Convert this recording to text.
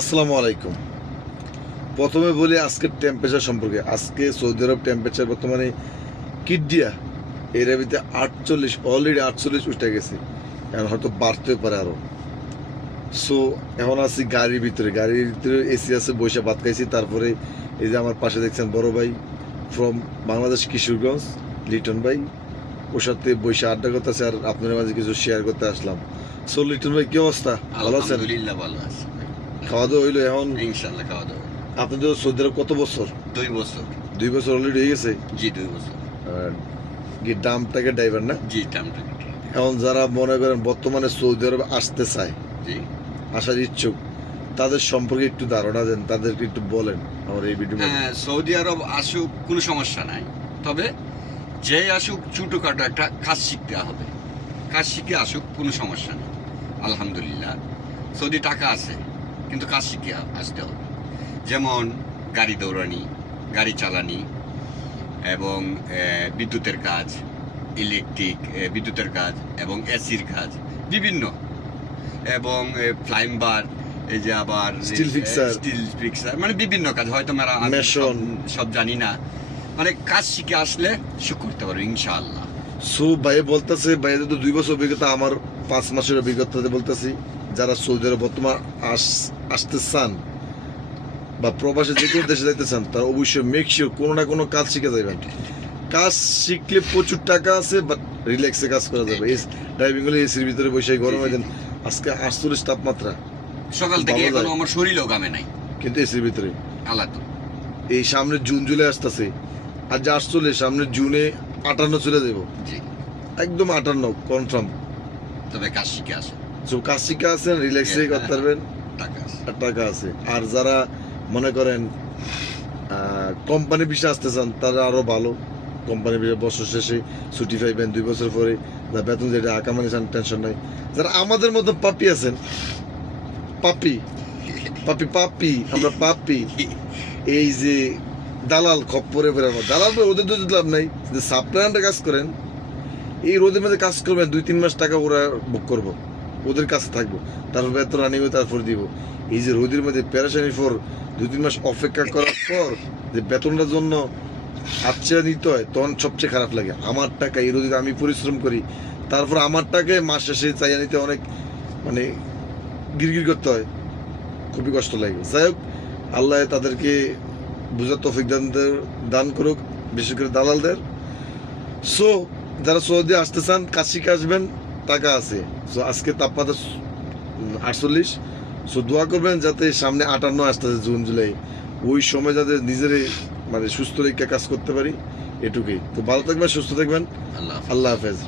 আসসালামু আলাইকুম। প্রথমে বলি আজকের টেম্পারেচার সম্পর্কে। আজকে সৌদি আরব টেম্পারেচার বর্তমানে কিডিয়া এর ভিতরে আটচল্লিশ অলরেডি আটচল্লিশ উঠে গেছে। এখন হয়তো বাড়তেও পারে আরও সো এখন আছি গাড়ির ভিতরে। গাড়ির ভিতরে এসি আছে, বসে ভাত খাইছি। তারপরে এই যে আমার পাশে দেখছেন বড় ভাই ফ্রম বাংলাদেশ কিশোরগঞ্জ, লিটন ভাই। ওর সাথে বসে আড্ডা করতেছে আর আপনাদের মাঝে কিছু শেয়ার করতে আসলাম। সো লিটন ভাই, কি অবস্থা? ভালো আছেন? আলহামদুলিল্লাহ, ভালো আছি। খাওয়া দাওয়া হইল এখন? ইনশাল্লাহ খাওয়া দাওয়া আপনি তো সৌদি আরব কত বছর? দুই বছর। দুই বছর অলরেডি হয়ে গেছে? জি দুই বছর। কি দামটাকে ড্রাইভার না? জি টামটা এখন যারা মনে করেন বর্তমানে সৌদি আরবে আসতে চায় জি। আসার ইচ্ছুক তাদের সম্পর্কে একটু ধারণা দেন তাদেরকে একটু বলেন আমার এই ভিডিও হ্যাঁ সৌদি আরব আসুক কোনো সমস্যা নাই। তবে যে আসুক ছোটো ছোটোখাটো একটা কাজ শিখতে হবে। কাজ শিখে আসুক কোনো সমস্যা নেই। আলহামদুলিল্লাহ। সৌদি টাকা আছে। কিন্তু কাজ শিখে আসতে হবে। যেমন গাড়ি দৌড়ানি গাড়ি চালানি এবং বিদ্যুতের কাজ ইলেকট্রিক বিদ্যুতের কাজ এবং এসির কাজ বিভিন্ন। এবং ফ্লাইম্বার এই যে আবার Steel fixer. স্টিল ফিক্সার মানে বিভিন্ন কাজ। হয়তো মেরা আমি সব- জানি না। মানে কাজ শিখে আসলে সুখ করতে পারব ইনশাআল্লাহ। সো ভাই বলতেছে ভাইদের তো দুই বছর অভিজ্ঞতা আমার পাঁচ মাসের অভিজ্ঞতাতে বলতেছি। যারা সৌদি আরব বর্তমান আস আসতে চান বা প্রবাসে যে কোনো দেশে যাইতে চান তারা অবশ্যই মেক শিওর কোনো না কোনো কাজ শিখে যাবেন কাজ শিখলে প্রচুর টাকা আছে বাট রিল্যাক্সে কাজ করা যাবে। এই ড্রাইভিং হলে এসির ভিতরে বসে গরমে দেন আজকে আটচল্লিশ তাপমাত্রা। সকাল থেকে এখনও আমার শরীরও গামে নাই। কিন্তু এসির ভিতরে। তো। এই সামনে জুন জুলাই আসতেছে। আর যে আটচল্লিশ সামনে জুনে আটান্ন চলে যাব জি। একদম আটান্ন কনফার্ম তবে কাজ শিখে আসে। সব কাজ শিখে আছেন রিল্যাক্সে. করতে পারবেন। টাকা আছে। আর টাকা আছে। আর যারা মনে করেন কোম্পানি বিষয়ে আসতে চান তারা আরও ভালো। কোম্পানি বিষয়ে বছর শেষে ছুটি পাইবেন দুই বছর পরে। যা বেতন যেটা আকামানি চান টেনশন নাই। যারা আমাদের মতো পাপি আছেন পাপি পাপি পাপি আমরা পাপি। এই যে দালাল খপ্পরে বেরানো দালাল পরে ওদের দুধ লাভ নাই। যে সাপ্লায়ারটা কাজ করেন এই রোদের মধ্যে কাজ করবেন দুই তিন মাস টাকা ওরা বুক করব। ওদের কাছে থাকব, তারপর বেতন আনিব তারপর দিব। এই যে রোদির মধ্যে প্যারাশানি ফর দু তিন মাস অপেক্ষা করার পর যে বেতনটার জন্য আচ্ছা নিতে হয়, তখন সবচেয়ে খারাপ লাগে। আমার টাকা এই রোদিতে আমি পরিশ্রম করি, তারপর আমার টাকায় মাস শেষে চাইয়া নিতে অনেক মানে গিরগির করতে হয়। খুবই কষ্ট লাগে। যাই হোক, আল্লাহ তাদেরকে বুঝার তৌফিক দান দান করুক, বিশেষ করে দালালদের। সো যারা সৌদি আসতে চান, কাশিকে আসবেন। টাকা আছে। সো আজকে তাপমাত্রা আটচল্লিশ। সো দোয়া করবেন যাতে সামনে আটান্ন আসতেছে জুন জুলাই। ওই সময় যাতে নিজের মানে সুস্থ রেখে কাজ করতে পারি এটুকুই। তো ভালো থাকবেন সুস্থ থাকবেন। আল্লাহ আল্লাহ হাফেজ।